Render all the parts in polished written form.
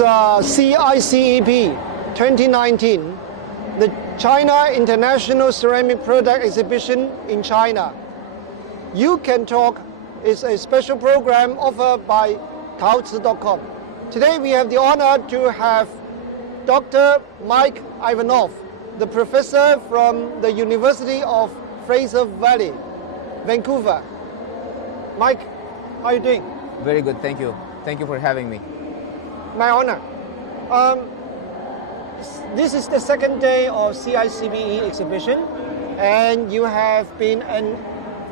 It's CICEE 2019, the China International Ceramic Product Exhibition in China. UCAN-Talk is a special program offered by taoci.com. Today we have the honor to have Dr. Mike Ivanof, the professor from the University of Fraser Valley, Vancouver. Mike, how are you doing? Very good, thank you. Thank you for having me. My honor. This is the second day of CICEE exhibition, and you have been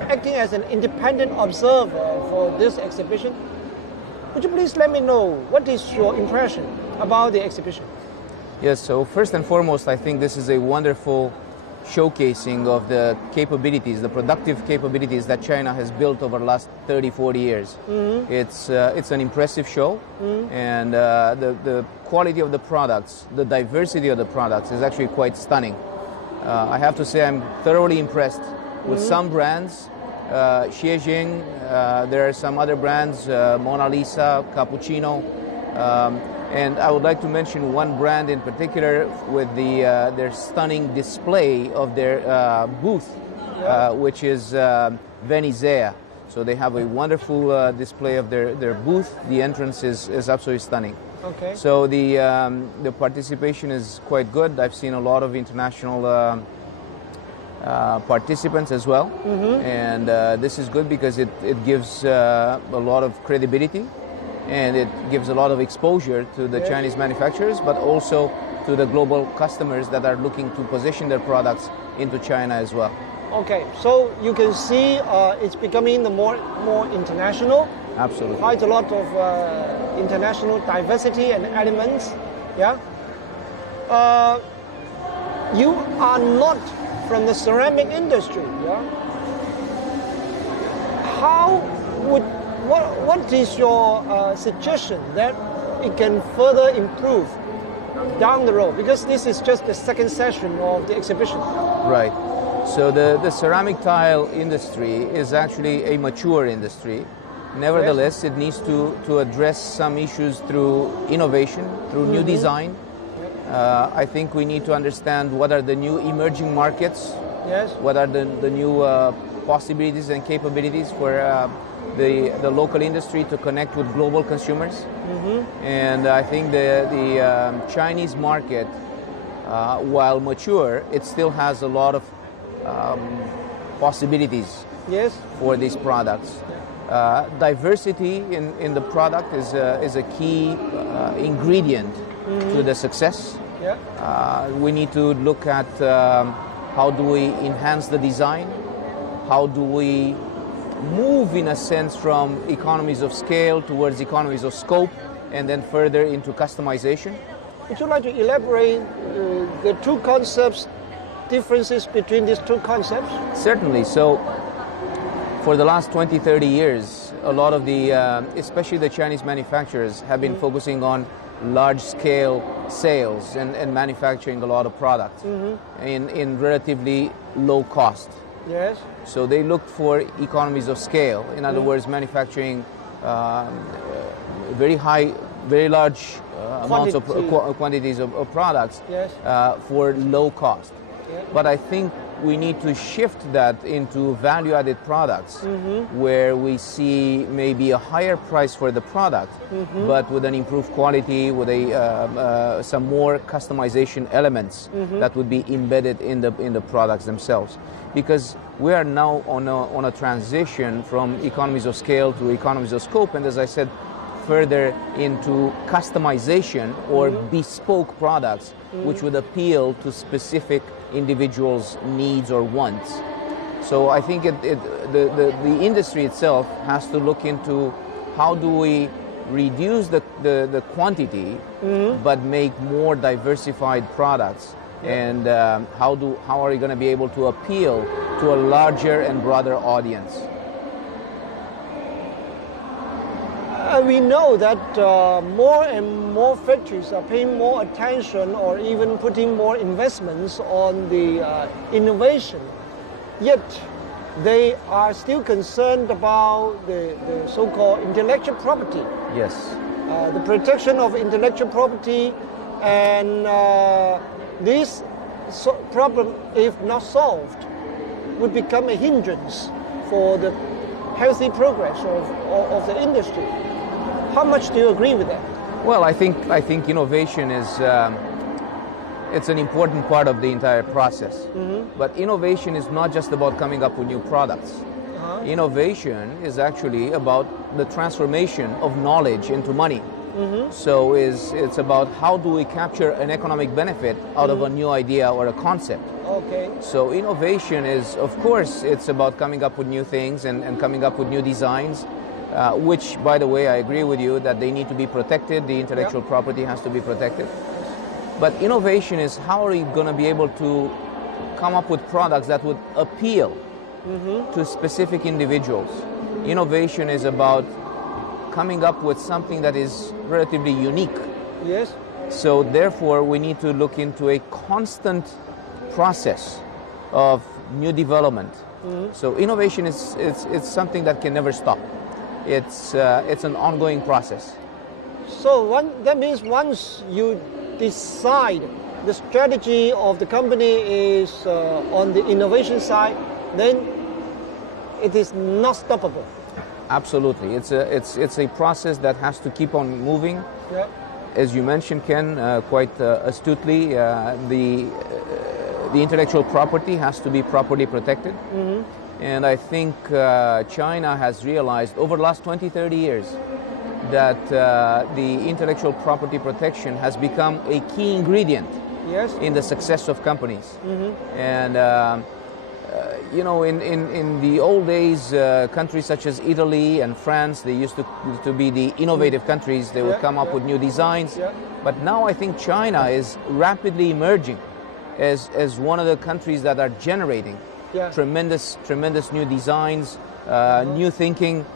acting as an independent observer for this exhibition. Would you please let me know what is your impression about the exhibition? Yes, so first and foremost, I think this is a wonderful showcasing of the capabilities, the productive capabilities that China has built over the last 30, 40 years. Mm-hmm. It's an impressive show, mm-hmm. and the quality of the products, the diversity of the products is actually quite stunning. I have to say I'm thoroughly impressed with mm-hmm. some brands, Xiejing, there are some other brands, Mona Lisa, Cappuccino, and I would like to mention one brand in particular with their stunning display of their booth, which is Venezia. So they have a wonderful display of their booth. The entrance is absolutely stunning. Okay. So the participation is quite good. I've seen a lot of international participants as well, mm-hmm. and this is good because it gives a lot of credibility. And it gives a lot of exposure to the Chinese manufacturers, but also to the global customers that are looking to position their products into China as well. Okay, so you can see it's becoming more international. Absolutely. Quite a lot of international diversity and elements. Yeah. You are not from the ceramic industry. Yeah. What is your suggestion that it can further improve down the road? Because this is just the second session of the exhibition. Right. So the ceramic tile industry is actually a mature industry. Nevertheless, it needs to address some issues through innovation, through mm-hmm. new design. I think we need to understand what are the new emerging markets, what are the new possibilities and capabilities for the local industry to connect with global consumers. Mm-hmm. And I think the Chinese market, while mature, it still has a lot of possibilities for these products. Diversity in the product is a key ingredient mm-hmm. to the success. We need to look at how do we enhance the design, how do we move in a sense from economies of scale towards economies of scope and then further into customization. Would you like to elaborate the two concepts, differences between these two concepts? Certainly. So for the last 20, 30 years, a lot of the, especially the Chinese manufacturers have been mm-hmm. focusing on large-scale sales and manufacturing a lot of products mm-hmm. in relatively low cost. Yes. So they looked for economies of scale. In other words, manufacturing very large amounts of quantities of products for low cost. Yeah. But I think we need to shift that into value-added products mm-hmm. where we see maybe a higher price for the product, mm-hmm. but with an improved quality, with some more customization elements mm-hmm. that would be embedded in the products themselves. Because we are now on a transition from economies of scale to economies of scope, and as I said, further into customization or mm-hmm. bespoke products mm-hmm. which would appeal to specific individuals' needs or wants. So I think the industry itself has to look into how do we reduce the quantity mm-hmm. but make more diversified products. And how are we going to be able to appeal to a larger and broader audience? We know that more and more factories are paying more attention or even putting more investments on the innovation. Yet they are still concerned about the so-called intellectual property. Yes. the protection of intellectual property, and this problem, if not solved, would become a hindrance for the healthy progress of the industry. How much do you agree with that? Well, I think innovation is it's an important part of the entire process. But innovation is not just about coming up with new products. Innovation is actually about the transformation of knowledge into money. So it's about how do we capture an economic benefit out of a new idea or a concept. Okay. So innovation is, of course, it's about coming up with new things and coming up with new designs, which, by the way, I agree with you that they need to be protected. The intellectual property has to be protected. But innovation is how are you going to be able to come up with products that would appeal to specific individuals. Innovation is about coming up with something that is relatively unique. Yes. So therefore, we need to look into a constant process of new development. So innovation is it's something that can never stop. It's an ongoing process. So that means once you decide the strategy of the company is on the innovation side, then it is not stoppable. Absolutely, it's a process that has to keep on moving. Yeah. As you mentioned, Ken, quite astutely, the intellectual property has to be properly protected. And I think China has realized over the last 20-30 years that the intellectual property protection has become a key ingredient in the success of companies. And you know, in the old days, countries such as Italy and France, they used to be the innovative countries. They would come up with new designs. But now I think China is rapidly emerging as one of the countries that are generating tremendous new designs, new thinking.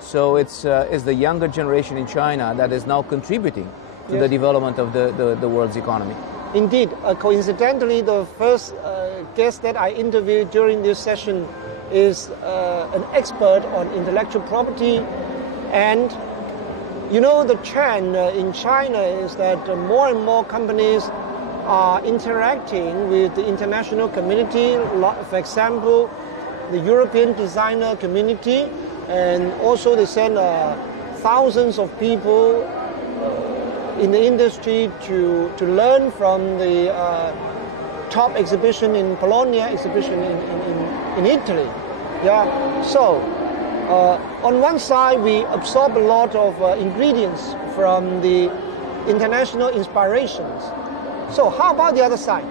So it's the younger generation in China that is now contributing to the development of the world's economy. Indeed, coincidentally, the first guest that I interviewed during this session is an expert on intellectual property. And you know, the trend in China is that more and more companies are interacting with the international community. For example, the European designer community, and also they send thousands of people in the industry to learn from the top exhibition in Bologna, exhibition in Italy. So on one side we absorb a lot of ingredients from the international inspirations. So how about the other side?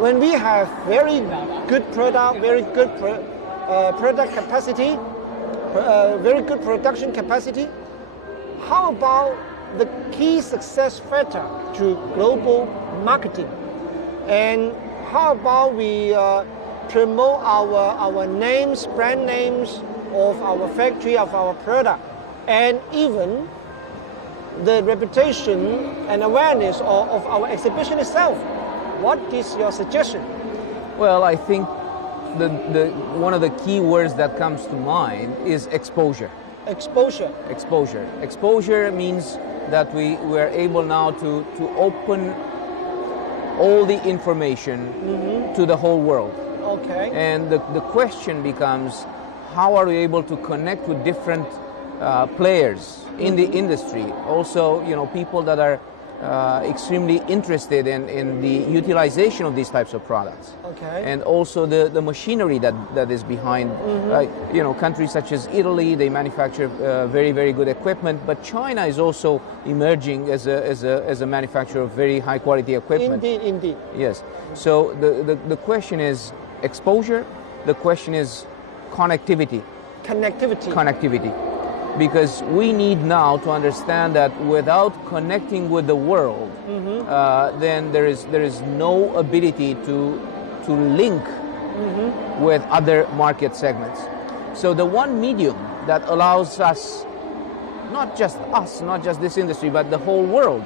When we have very good product, very good product capacity, very good production capacity, how about the key success factor to global marketing? And how about we promote our names, brand names of our factory, of our product, and even the reputation and awareness of our exhibition itself? What is your suggestion? Well, I think one of the key words that comes to mind is exposure. Exposure. Exposure. Exposure means that we are able now to open all the information to the whole world. Okay. And the question becomes, how are we able to connect with different players in the industry? Also, you know, people that are extremely interested in the utilization of these types of products. Okay. And also the machinery that is behind. You know, countries such as Italy, they manufacture very, very good equipment, but China is also emerging as a manufacturer of very high quality equipment. Indeed. Yes. So the question is exposure, the question is connectivity. Connectivity. Because we need now to understand that without connecting with the world, then there is no ability to link with other market segments. So the one medium that allows us, not just this industry, but the whole world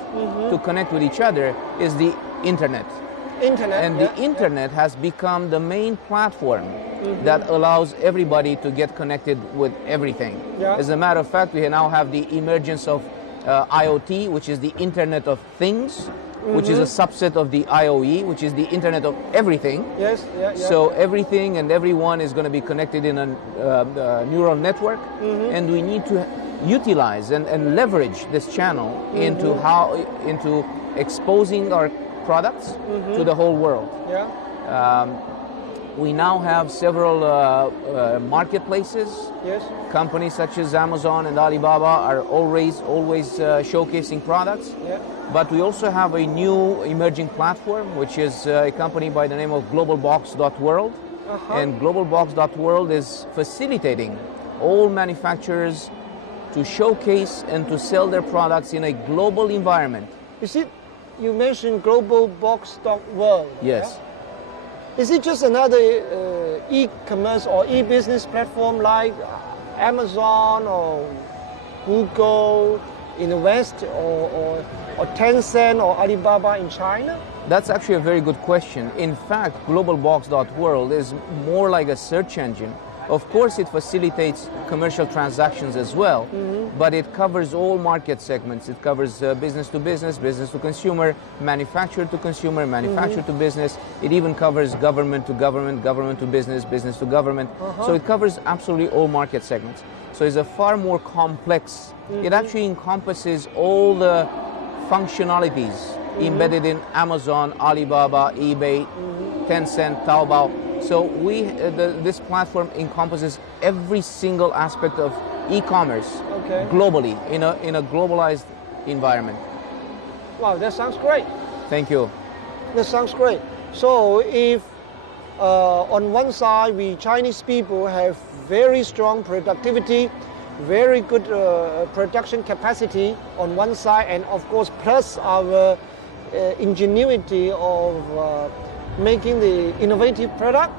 to connect with each other is the internet. And the internet has become the main platform that allows everybody to get connected with everything. As a matter of fact, we now have the emergence of IoT, which is the Internet of Things, which is a subset of the IOE, which is the Internet of Everything. Yes, yeah. So everything and everyone is going to be connected in a neural network, and we need to utilize and leverage this channel into exposing our products to the whole world. Yeah. We now have several marketplaces. Yes. Companies such as Amazon and Alibaba are always showcasing products. Yeah. But we also have a new emerging platform, which is a company by the name of GLOBALBOX.world. And GLOBALBOX.world is facilitating all manufacturers to showcase and to sell their products in a global environment. You mentioned GLOBALBOX.world. Yes. Yeah? Is it just another e-commerce or e-business platform like Amazon or Google in the West or Tencent or Alibaba in China? That's actually a very good question. In fact, GLOBALBOX.world is more like a search engine. Of course, it facilitates commercial transactions as well, but it covers all market segments. It covers business to business, business to consumer, manufacturer to consumer, manufacturer to business. It even covers government to government, government to business, business to government. So it covers absolutely all market segments. So it's a far more complex. It actually encompasses all the functionalities embedded in Amazon, Alibaba, eBay, Tencent, Taobao. So this platform encompasses every single aspect of e-commerce globally in a globalized environment. Wow, that sounds great. Thank you. That sounds great. So if on one side we Chinese people have very strong productivity, very good production capacity on one side, and of course plus our ingenuity of making the innovative product,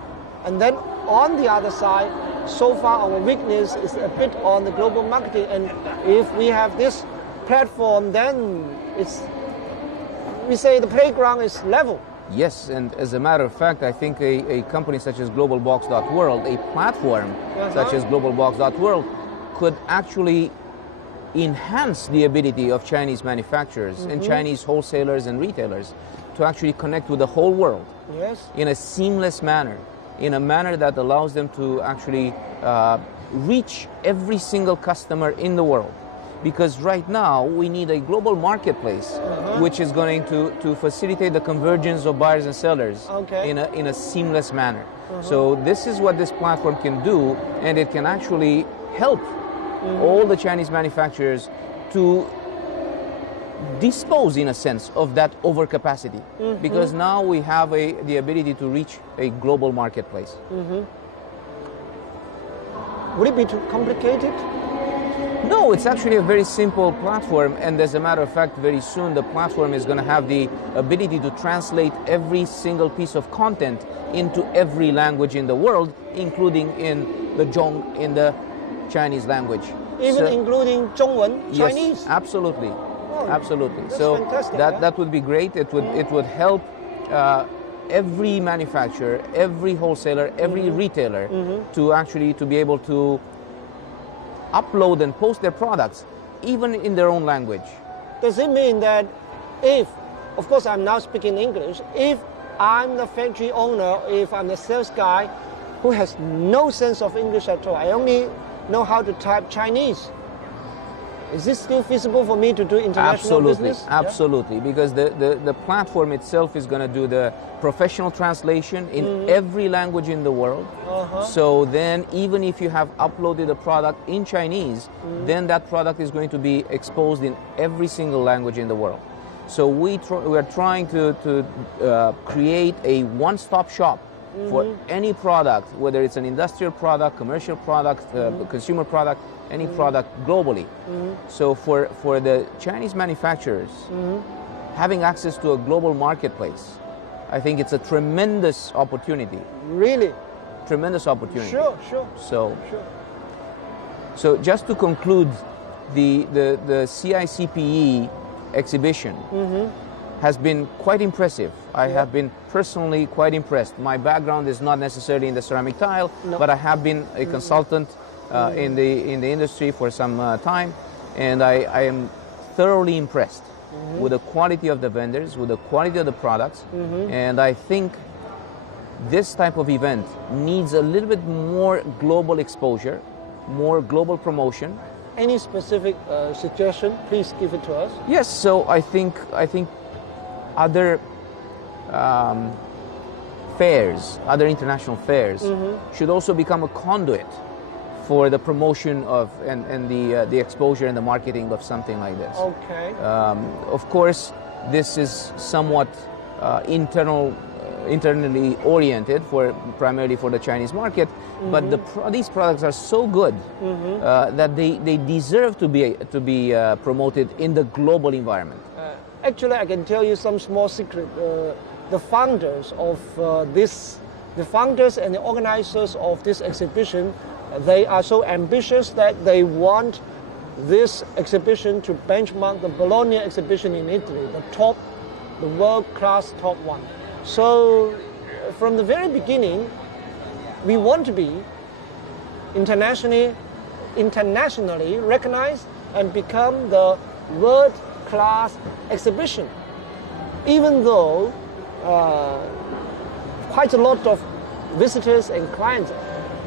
and then on the other side, so far our weakness is a bit on the global marketing, and if we have this platform, then we say the playground is level. Yes, and as a matter of fact, I think a company such as GLOBALBOX.world, a platform such as GLOBALBOX.world, could actually enhance the ability of Chinese manufacturers and Chinese wholesalers and retailers to actually connect with the whole world in a seamless manner, in a manner that allows them to actually reach every single customer in the world. Because right now we need a global marketplace which is going to facilitate the convergence of buyers and sellers in a seamless manner. So this is what this platform can do, and it can actually help all the Chinese manufacturers to dispose, in a sense, of that overcapacity, because now we have the ability to reach a global marketplace. Would it be too complicated? No, it's actually a very simple platform, and as a matter of fact, very soon the platform is going to have the ability to translate every single piece of content into every language in the world, including in the Chinese language. Even including Zhongwen, Chinese? Yes, absolutely. Oh, absolutely. That's so fantastic, that would be great. It would help every manufacturer, every wholesaler, every retailer to be able to upload and post their products even in their own language. Does it mean that if, of course I'm now speaking English, if I'm the factory owner, if I'm the sales guy who has no sense of English at all, I only know how to type Chinese, is this still feasible for me to do international business? Absolutely, because the platform itself is going to do the professional translation in every language in the world. So then even if you have uploaded a product in Chinese, then that product is going to be exposed in every single language in the world. So we are trying to create a one-stop shop for any product, whether it's an industrial product, commercial product, consumer product, any product globally. So for the Chinese manufacturers, having access to a global marketplace, I think it's a tremendous opportunity. Really? Tremendous opportunity. Sure. So just to conclude, the CICEE exhibition has been quite impressive. I have been personally quite impressed. My background is not necessarily in the ceramic tile, but I have been a consultant in the industry for some time, and I am thoroughly impressed with the quality of the vendors, with the quality of the products, and I think this type of event needs a little bit more global exposure, more global promotion. Any specific suggestion? Please give it to us. Yes, so I think other fairs, other international fairs, should also become a conduit for the promotion of and the exposure and the marketing of something like this. Okay. Of course, this is somewhat internally oriented primarily for the Chinese market, but these products are so good that they deserve to be promoted in the global environment. Actually, I can tell you some small secret. The founders and the organizers of this exhibition, they are so ambitious that they want this exhibition to benchmark the Bologna exhibition in Italy, the world-class top one. So from the very beginning, we want to be internationally recognized and become the world-class exhibition, even though quite a lot of visitors and clients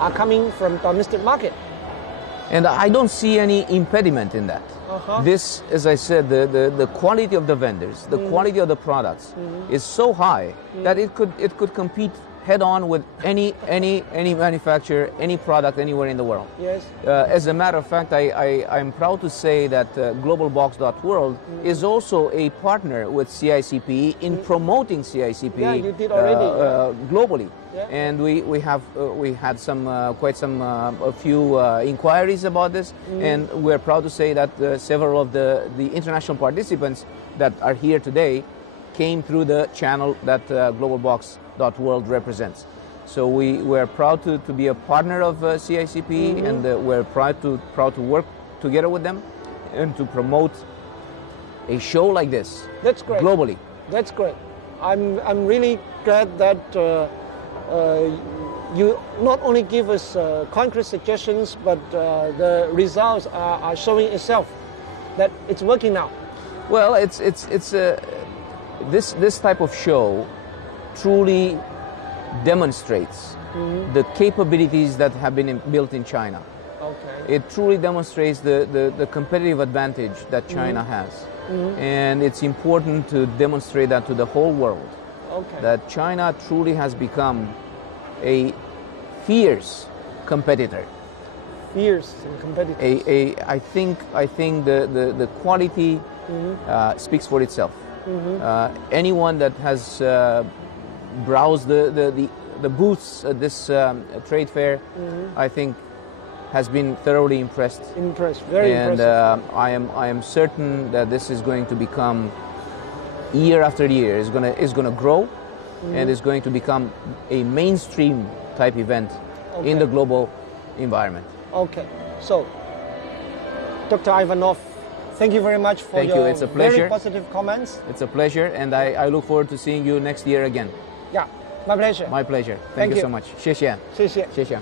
are coming from domestic market. And I don't see any impediment in that. This, as I said, the quality of the vendors, the quality of the products is so high that it could compete head-on with any manufacturer, any product anywhere in the world. Yes. As a matter of fact, I'm proud to say that GLOBALBOX.world is also a partner with CICPE in promoting CICPE you did already, globally. Yeah. And we had a few inquiries about this, and we're proud to say that several of the international participants that are here today came through the channel that GLOBALBOX.world represents. So we're proud to be a partner of CICPE, and we're proud to work together with them and to promote a show like this. That's great. Globally. That's great. I'm really glad that you not only give us concrete suggestions, but the results are showing itself that it's working now. Well, this type of show truly demonstrates the capabilities that have been built in China. Okay. It truly demonstrates the competitive advantage that China has. And it's important to demonstrate that to the whole world. Okay. That China truly has become a fierce competitor. Fierce and competitive. I think the quality speaks for itself. Anyone that has browsed the booths at this trade fair, I think, has been thoroughly impressed. Very impressive. I am certain that this is going to become, year after year, is going to grow, and is going to become a mainstream type event in the global environment. Okay, so Dr. Ivanof, thank you very much for your It's a pleasure. Very positive comments. It's a pleasure, and I look forward to seeing you next year again. Yeah, my pleasure. My pleasure. Thank you so much. 谢谢。谢谢。谢谢。